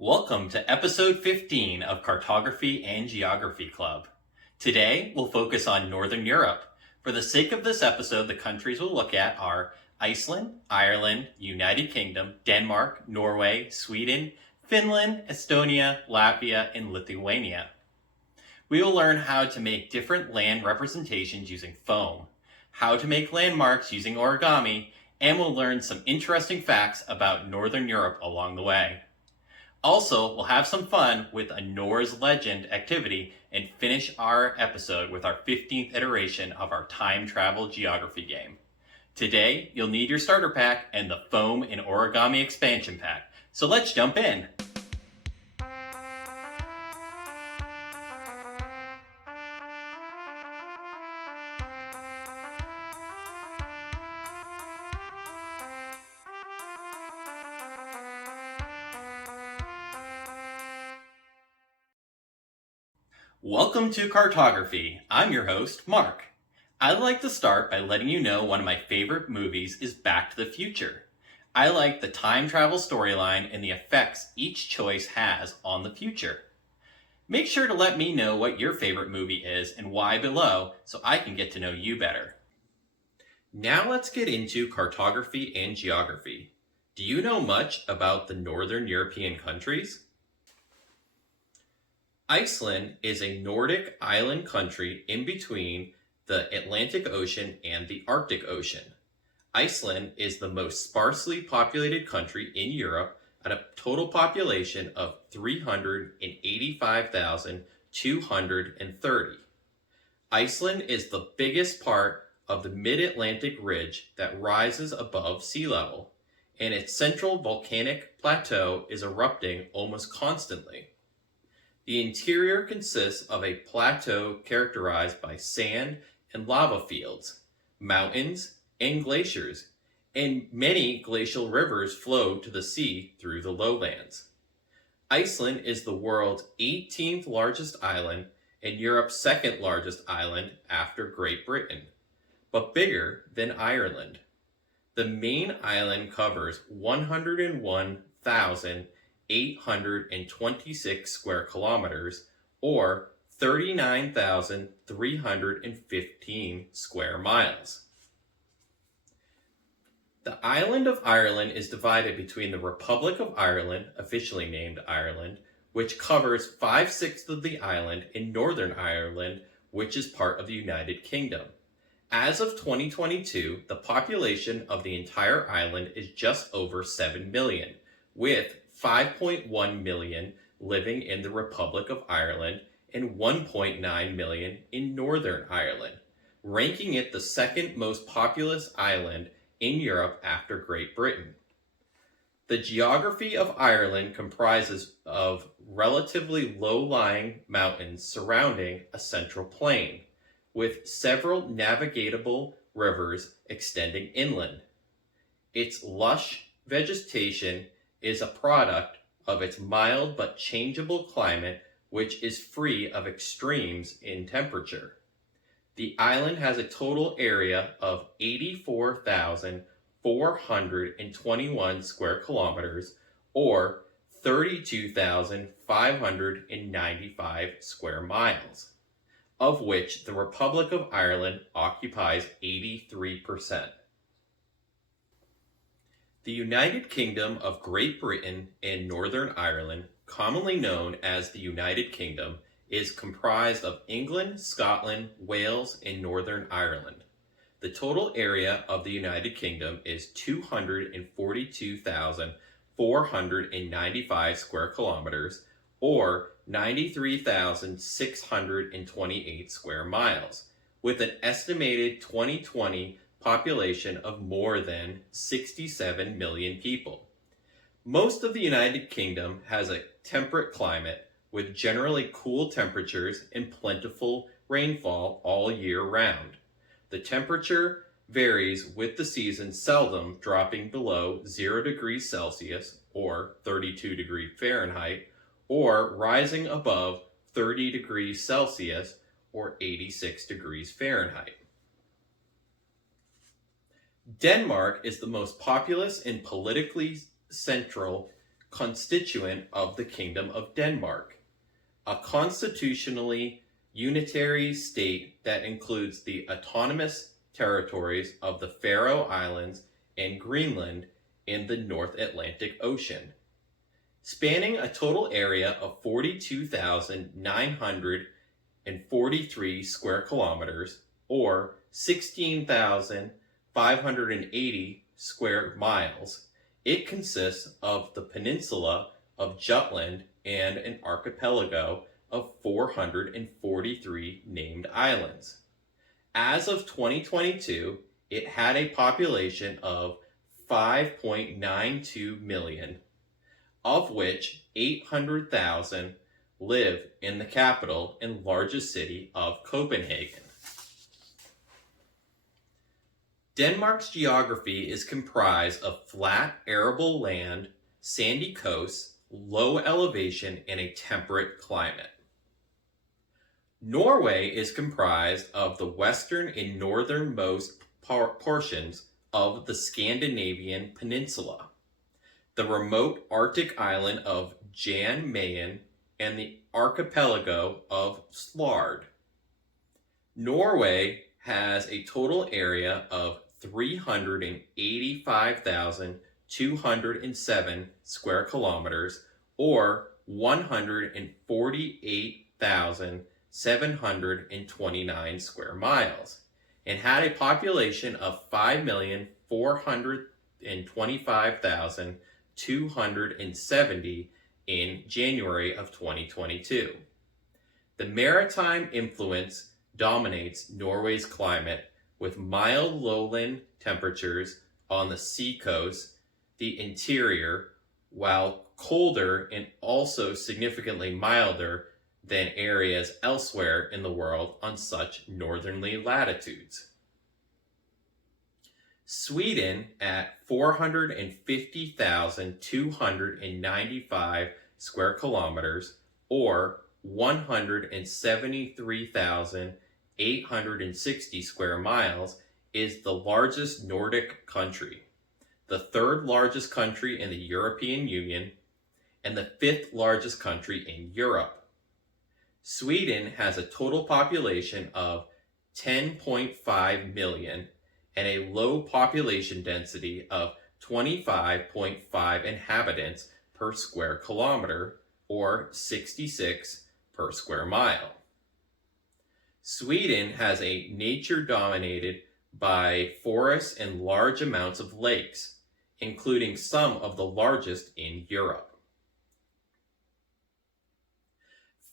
Welcome to episode 15 of Cartography and Geography Club. Today, we'll focus on Northern Europe. For the sake of this episode, the countries we'll look at are Iceland, Ireland, United Kingdom, Denmark, Norway, Sweden, Finland, Estonia, Latvia, and Lithuania. We will learn how to make different land representations using foam, how to make landmarks using origami, and we'll learn some interesting facts about Northern Europe along the way. Also, we'll have some fun with a Norse legend activity and finish our episode with our 15th iteration of our time travel geography game. Today, you'll need your starter pack and the foam and origami expansion pack. So let's jump in. Welcome to Cartography. I'm your host, Mark. I'd like to start by letting you know one of my favorite movies is Back to the Future. I like the time travel storyline and the effects each choice has on the future. Make sure to let me know what your favorite movie is and why below so I can get to know you better. Now let's get into cartography and geography. Do you know much about the Northern European countries? Iceland is a Nordic island country in between the Atlantic Ocean and the Arctic Ocean. Iceland is the most sparsely populated country in Europe at a total population of 385,230. Iceland is the biggest part of the mid-Atlantic ridge that rises above sea level, and its central volcanic plateau is erupting almost constantly. The interior consists of a plateau characterized by sand and lava fields, mountains, and glaciers, and many glacial rivers flow to the sea through the lowlands. Iceland is the world's 18th largest island and Europe's second largest island after Great Britain, but bigger than Ireland. The main island covers 101,826 square kilometers, or 39,315 square miles. The island of Ireland is divided between the Republic of Ireland, officially named Ireland, which covers 5/6 of the island, and Northern Ireland, which is part of the United Kingdom. As of 2022, the population of the entire island is just over 7 million, with 5.1 million living in the Republic of Ireland and 1.9 million in Northern Ireland, ranking it the second most populous island in Europe after Great Britain. The geography of Ireland comprises of relatively low-lying mountains surrounding a central plain, with several navigatable rivers extending inland. Its lush vegetation is a product of its mild but changeable climate, which is free of extremes in temperature. The island has a total area of 84,421 square kilometers, or 32,595 square miles, of which the Republic of Ireland occupies 83%. The United Kingdom of Great Britain and Northern Ireland, commonly known as the United Kingdom, is comprised of England, Scotland, Wales, and Northern Ireland. The total area of the United Kingdom is 242,495 square kilometers, or 93,628 square miles, with an estimated 2020 population of more than 67 million people. Most of the United Kingdom has a temperate climate with generally cool temperatures and plentiful rainfall all year round. The temperature varies with the season, seldom dropping below 0 degrees Celsius or 32 degrees Fahrenheit, or rising above 30 degrees Celsius or 86 degrees Fahrenheit. Denmark is the most populous and politically central constituent of the Kingdom of Denmark, a constitutionally unitary state that includes the autonomous territories of the Faroe Islands and Greenland in the North Atlantic Ocean. Spanning a total area of 42,943 square kilometers, or 16,580 square miles, it consists of the peninsula of Jutland and an archipelago of 443 named islands. As of 2022, it had a population of 5.92 million, of which 800,000 live in the capital and largest city of Copenhagen. Denmark's geography is comprised of flat, arable land, sandy coasts, low elevation, and a temperate climate. Norway is comprised of the western and northernmost portions of the Scandinavian peninsula, the remote Arctic island of Jan Mayen, and the archipelago of Slard. Norway has a total area of 385,207 square kilometers, or 148,729 square miles, and had a population of 5,425,270 in January of 2022. The maritime influence dominates Norway's climate, with mild lowland temperatures on the seacoast, the interior, while colder and also significantly milder than areas elsewhere in the world on such northerly latitudes. Sweden, at 450,295 square kilometers, or 173,860 square miles, is the largest Nordic country, the third largest country in the European Union, and the fifth largest country in Europe. Sweden has a total population of 10.5 million and a low population density of 25.5 inhabitants per square kilometer, or 66 per square mile. Sweden has a nature dominated by forests and large amounts of lakes, including some of the largest in Europe.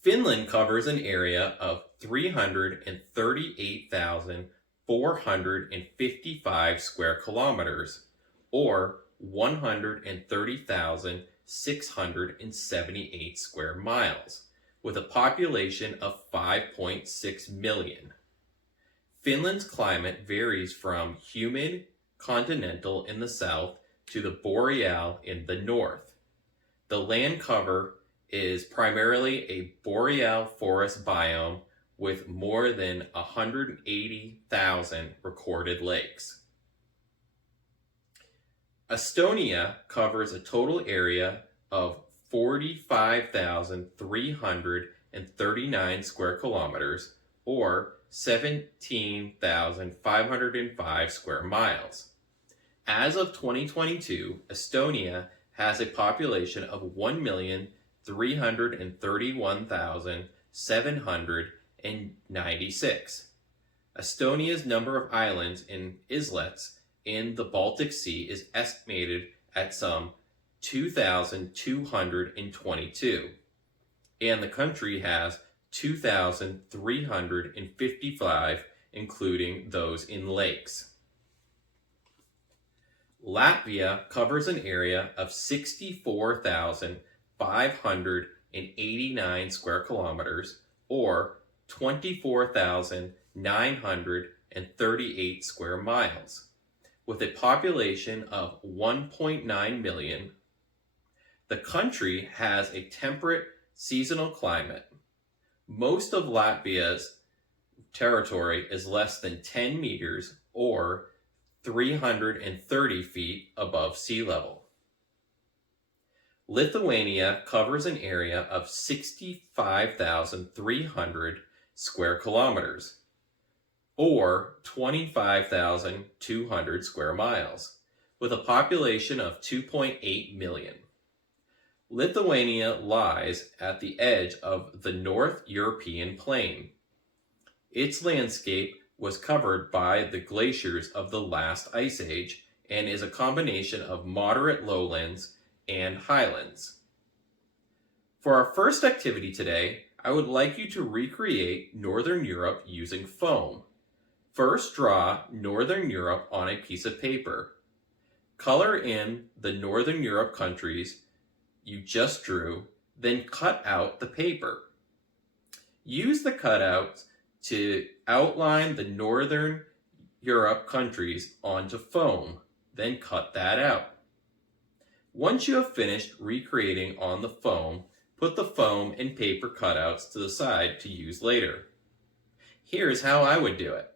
Finland covers an area of 338,455 square kilometers, or 130,678 square miles, with a population of 5.6 million. Finland's climate varies from humid continental in the south to the boreal in the north. The land cover is primarily a boreal forest biome with more than 180,000 recorded lakes. Estonia covers a total area of 45,339 square kilometers, or 17,505 square miles. As of 2022, Estonia has a population of 1,331,796. Estonia's number of islands and islets in the Baltic Sea is estimated at some 2,222, and the country has 2,355, including those in lakes. Latvia covers an area of 64,589 square kilometers, or 24,938 square miles, with a population of 1.9 million. The country has a temperate seasonal climate. Most of Latvia's territory is less than 10 meters, or 330 feet above sea level. Lithuania covers an area of 65,300 square kilometers, or 25,200 square miles, with a population of 2.8 million. Lithuania lies at the edge of the North European plain. Its landscape was covered by the glaciers of the last ice age and is a combination of moderate lowlands and highlands. For our first activity today, I would like you to recreate Northern Europe using foam. First, draw Northern Europe on a piece of paper. Color in the Northern Europe countries you just drew, then cut out the paper. Use the cutouts to outline the Northern Europe countries onto foam, then cut that out. Once you have finished recreating on the foam, put the foam and paper cutouts to the side to use later. Here's how I would do it.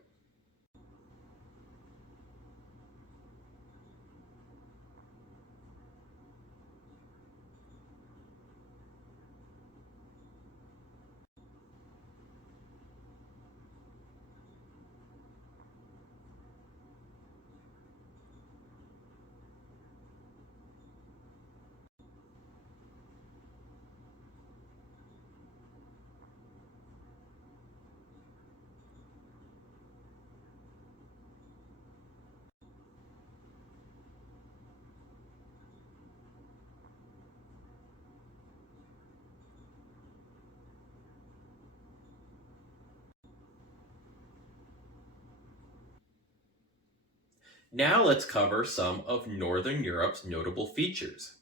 Now let's cover some of Northern Europe's notable features.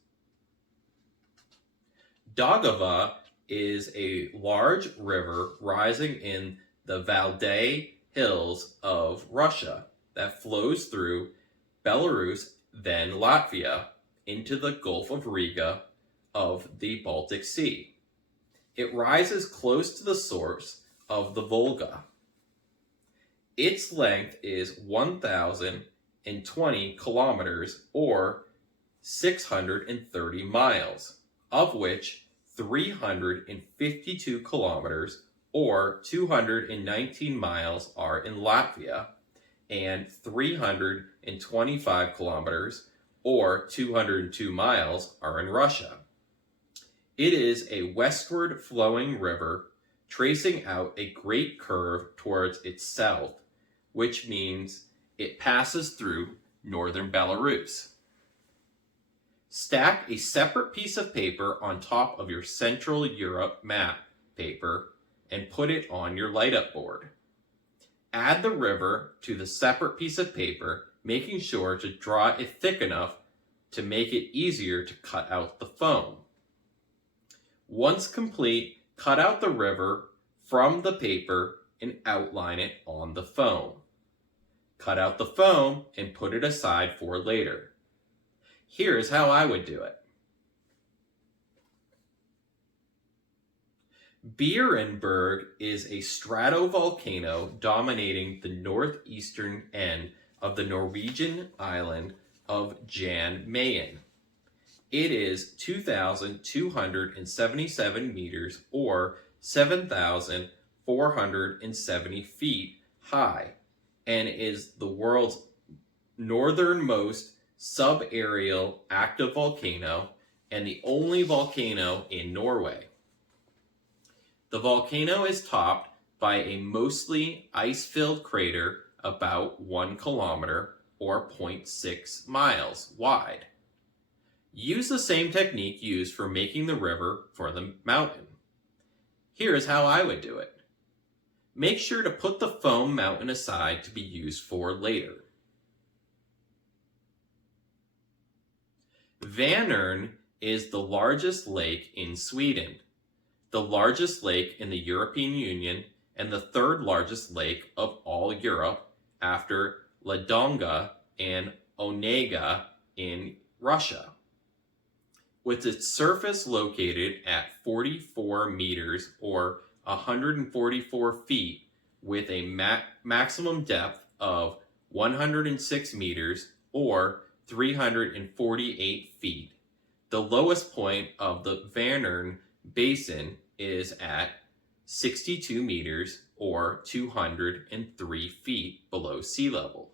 Daugava is a large river rising in the Valdai Hills of Russia that flows through Belarus, then Latvia, into the Gulf of Riga of the Baltic Sea. It rises close to the source of the Volga. Its length is 1,020 kilometers or 630 miles, of which 352 kilometers or 219 miles are in Latvia and 325 kilometers or 202 miles are in Russia. It is a westward flowing river tracing out a great curve towards its south, which means it passes through northern Belarus. Stack a separate piece of paper on top of your Central Europe map paper and put it on your light-up board. Add the river to the separate piece of paper, making sure to draw it thick enough to make it easier to cut out the foam. Once complete, cut out the river from the paper and outline it on the foam. Cut out the foam and put it aside for later. Here's how I would do it. Beerenberg is a stratovolcano dominating the northeastern end of the Norwegian island of Jan Mayen. It is 2,277 meters or 7,470 feet high and is the world's northernmost subaerial active volcano and the only volcano in Norway. The volcano is topped by a mostly ice-filled crater about 1 kilometer or 0.6 miles wide. Use the same technique used for making the river for the mountain. Here's how I would do it. Make sure to put the foam mountain aside to be used for later. Vänern is the largest lake in Sweden, the largest lake in the European Union, and the third largest lake of all Europe after Ladoga and Onega in Russia. With its surface located at 44 meters or 144 feet with a maximum depth of 106 meters or 348 feet. The lowest point of the Vänern Basin is at 62 meters or 203 feet below sea level.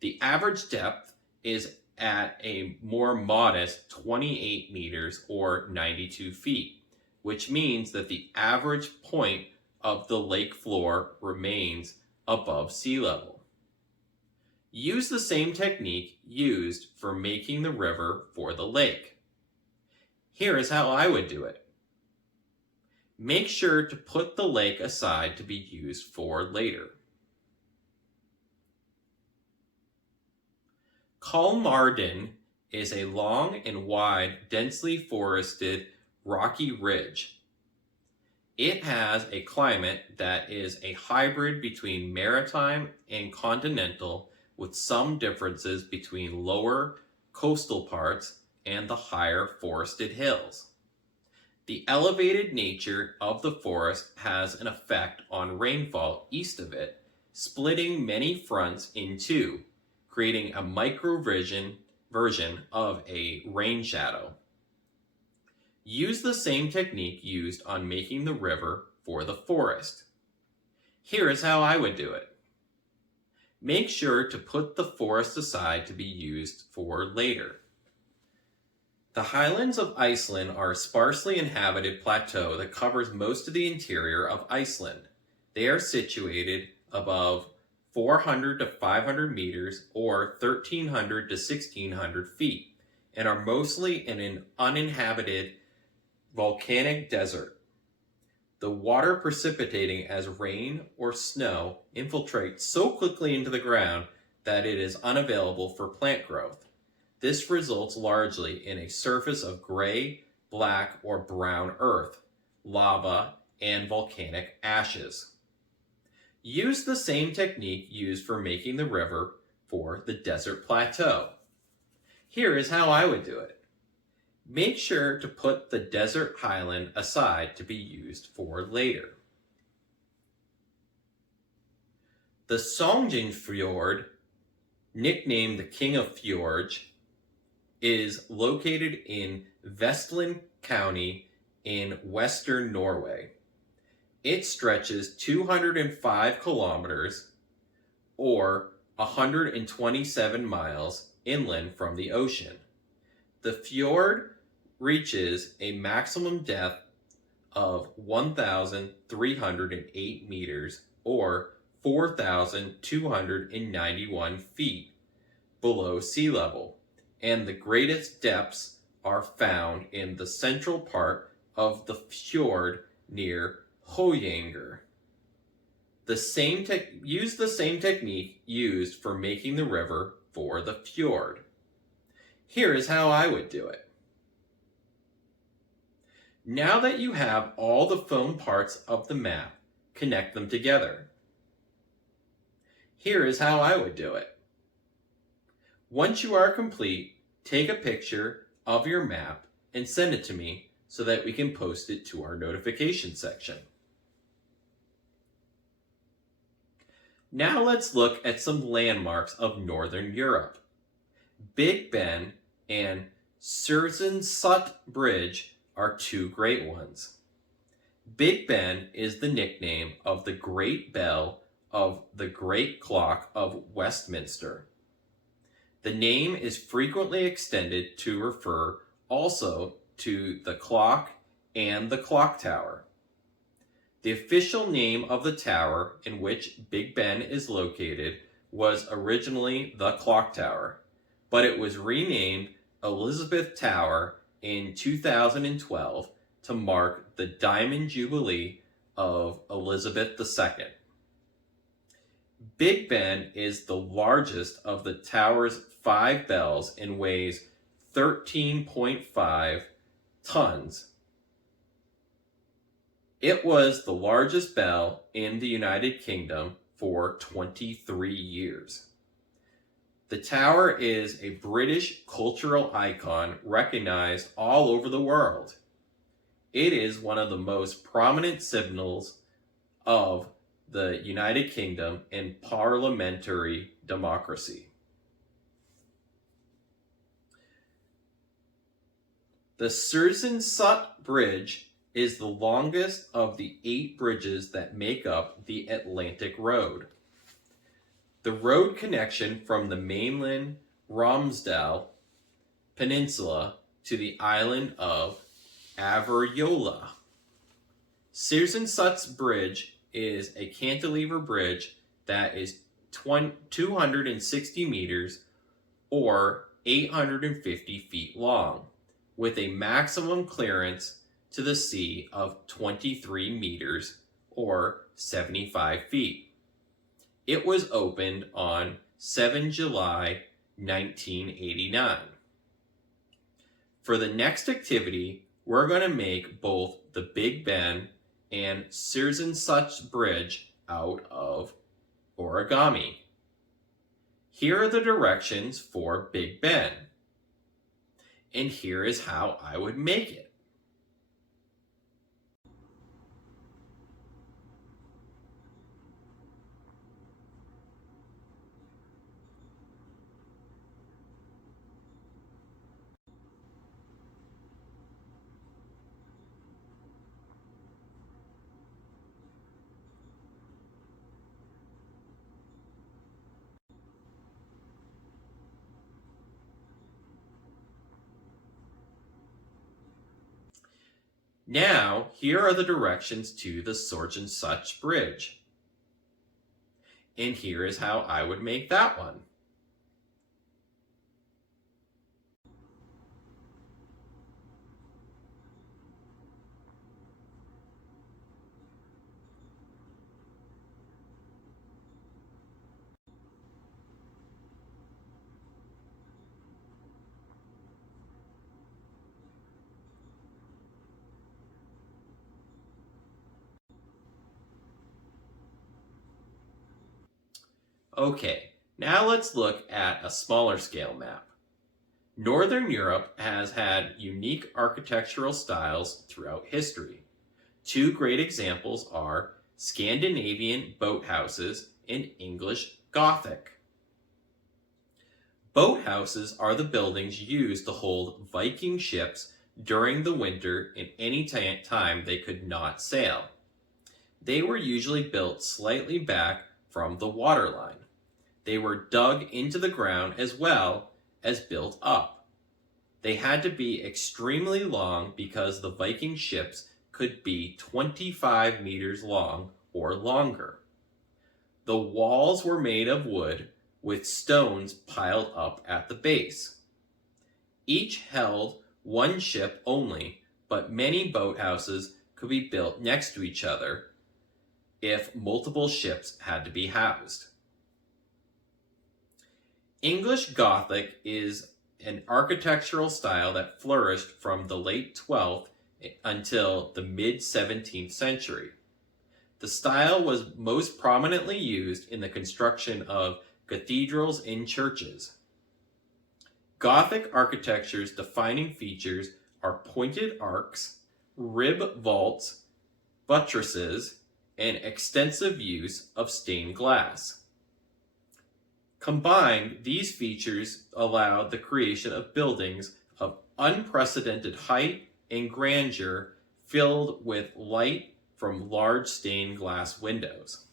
The average depth is at a more modest 28 meters or 92 feet, which means that the average point of the lake floor remains above sea level. Use the same technique used for making the river for the lake. Here is how I would do it. Make sure to put the lake aside to be used for later. Kalmarden is a long and wide, densely forested, rocky ridge. It has a climate that is a hybrid between maritime and continental, with some differences between lower coastal parts and the higher forested hills. The elevated nature of the forest has an effect on rainfall east of it, splitting many fronts in two, creating a version of a rain shadow. Use the same technique used on making the river for the forest. Here is how I would do it. Make sure to put the forest aside to be used for later. The highlands of Iceland are a sparsely inhabited plateau that covers most of the interior of Iceland. They are situated above 400 to 500 meters or 1,300 to 1,600 feet and are mostly in an uninhabited volcanic desert. The water precipitating as rain or snow infiltrates so quickly into the ground that it is unavailable for plant growth. This results largely in a surface of gray, black, or brown earth, lava, and volcanic ashes. Use the same technique used for making the river for the desert plateau. Here is how I would do it. Make sure to put the desert highland aside to be used for later. The Sognefjord, nicknamed the King of Fjords, is located in Vestland County in western Norway. It stretches 205 kilometers or 127 miles inland from the ocean. The fjord reaches a maximum depth of 1,308 meters or 4,291 feet below sea level, and the greatest depths are found in the central part of the fjord near Høyanger. Use the same technique used for making the river for the fjord. Here is how I would do it. Now that you have all the phone parts of the map, connect them together. Here is how I would do it. Once you are complete, take a picture of your map and send it to me so that we can post it to our notification section. Now let's look at some landmarks of Northern Europe. Big Ben and Sursensut Bridge are two great ones. Big Ben is the nickname of the Great Bell of the Great Clock of Westminster. The name is frequently extended to refer also to the clock and the clock tower. The official name of the tower in which Big Ben is located was originally the Clock Tower, but it was renamed Elizabeth Tower in 2012 to mark the Diamond Jubilee of Elizabeth II. Big Ben is the largest of the tower's 5 bells and weighs 13.5 tons. It was the largest bell in the United Kingdom for 23 years. The tower is a British cultural icon recognized all over the world. It is one of the most prominent symbols of the United Kingdom in parliamentary democracy. The Sursensut Bridge is the longest of the 8 bridges that make up the Atlantic Road. The road connection from the mainland Romsdal Peninsula to the island of Avariola. Sursensut's bridge is a cantilever bridge that is 260 meters or 850 feet long, with a maximum clearance to the sea of 23 meters or 75 feet. It was opened on 7 July 1989. For the next activity, we're going to make both the Big Ben and Sursensut Bridge out of origami. Here are the directions for Big Ben, and here is how I would make it. Now, here are the directions to the Sursensut Bridge. And here is how I would make that one. Okay, now let's look at a smaller scale map. Northern Europe has had unique architectural styles throughout history. 2 great examples are Scandinavian boathouses and English Gothic. Boathouses are the buildings used to hold Viking ships during the winter and any time they could not sail. They were usually built slightly back from the waterline. They were dug into the ground as well as built up. They had to be extremely long because the Viking ships could be 25 meters long or longer. The walls were made of wood with stones piled up at the base. Each held one ship only, but many boathouses could be built next to each other if multiple ships had to be housed. English Gothic is an architectural style that flourished from the late 12th until the mid-17th century. The style was most prominently used in the construction of cathedrals and churches. Gothic architecture's defining features are pointed arcs, rib vaults, buttresses, and extensive use of stained glass. Combined, these features allowed the creation of buildings of unprecedented height and grandeur filled with light from large stained glass windows.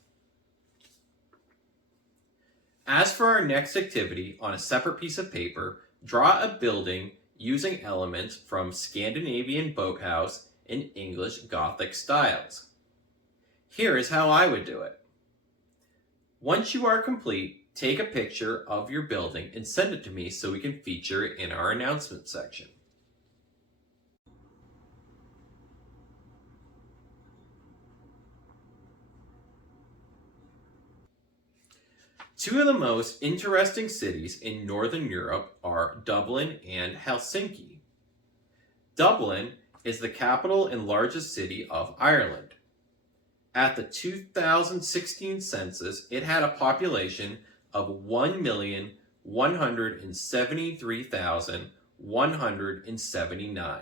As for our next activity, on a separate piece of paper, draw a building using elements from Scandinavian boathouse and English Gothic styles. Here is how I would do it. Once you are complete, take a picture of your building and send it to me so we can feature it in our announcement section. Two of the most interesting cities in Northern Europe are Dublin and Helsinki. Dublin is the capital and largest city of Ireland. At the 2016 census, it had a population of 1,173,179.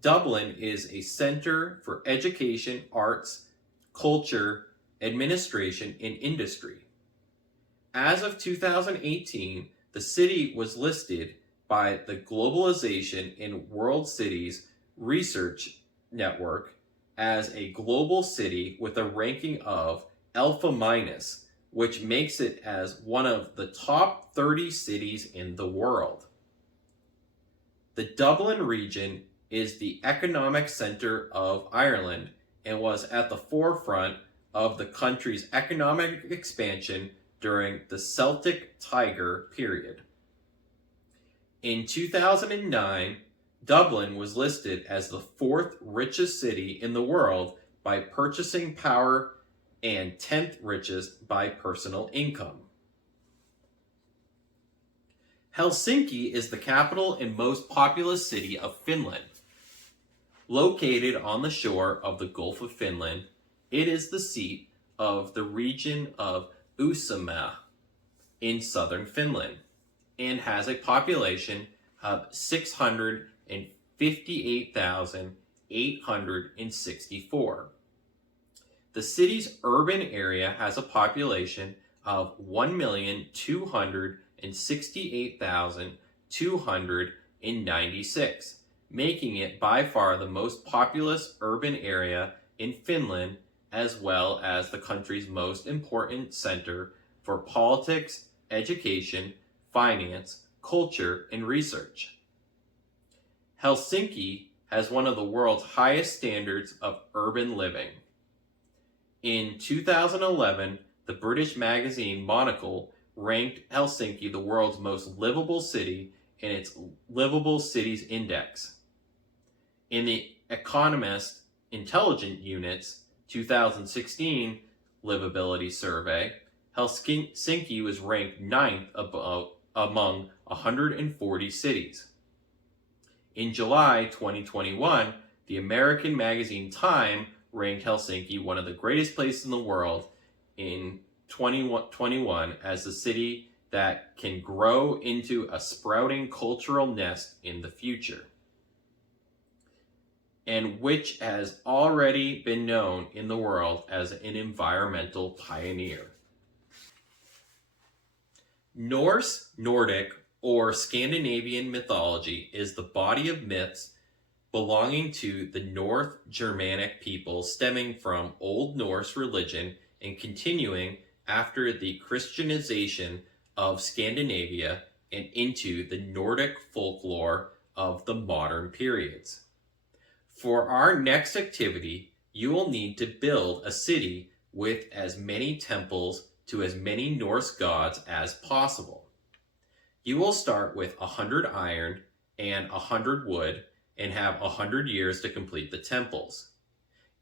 Dublin is a center for education, arts, culture, administration, and industry. As of 2018, the city was listed by the Globalization in World Cities Research Network as a global city with a ranking of alpha minus, which makes it as one of the top 30 cities in the world. The Dublin region is the economic center of Ireland and was at the forefront of the country's economic expansion during the Celtic Tiger period. In 2009, Dublin was listed as the 4th richest city in the world by purchasing power and 10th richest by personal income. Helsinki is the capital and most populous city of Finland. Located on the shore of the Gulf of Finland, it is the seat of the region of Uusimaa in southern Finland and has a population of 658,864. The city's urban area has a population of 1,268,296, making it by far the most populous urban area in Finland, as well as the country's most important center for politics, education, finance, culture, and research. Helsinki has one of the world's highest standards of urban living. In 2011, the British magazine Monocle ranked Helsinki the world's most livable city in its Livable Cities Index. In the Economist Intelligent Unit's 2016 Livability Survey, Helsinki was ranked 9th among 140 cities. In July 2021, the American magazine Time ranked Helsinki one of the greatest places in the world in 2021 as a city that can grow into a sprouting cultural nest in the future, and which has already been known in the world as an environmental pioneer. Norse, Nordic, or Scandinavian mythology is the body of myths belonging to the North Germanic people stemming from Old Norse religion and continuing after the Christianization of Scandinavia and into the Nordic folklore of the modern periods. For our next activity, you will need to build a city with as many temples to as many Norse gods as possible. You will start with 100 iron and 100 wood and have 100 years to complete the temples.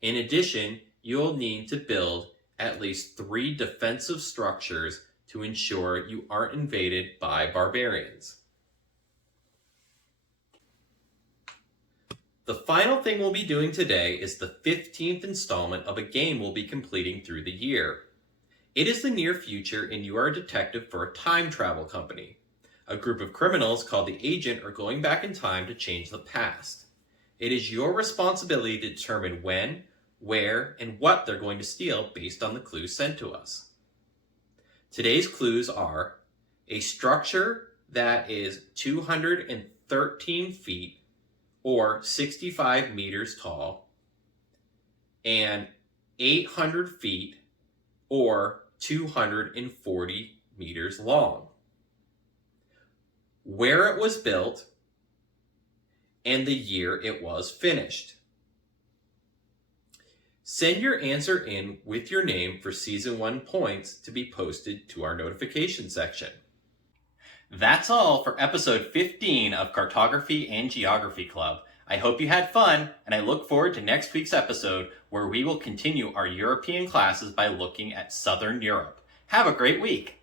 In addition, you will need to build at least 3 defensive structures to ensure you aren't invaded by barbarians. The final thing we'll be doing today is the 15th installment of a game we'll be completing through the year. It is the near future and you are a detective for a time travel company. A group of criminals called the Agent are going back in time to change the past. It is your responsibility to determine when, where, and what they're going to steal based on the clues sent to us. Today's clues are a structure that is 213 feet or 65 meters tall and 800 feet or 240 meters long. Where it was built, and the year it was finished. Send your answer in with your name for Season 1 points to be posted to our notification section. That's all for episode 15 of Cartography and Geography Club. I hope you had fun, and I look forward to next week's episode where we will continue our European classes by looking at Southern Europe. Have a great week!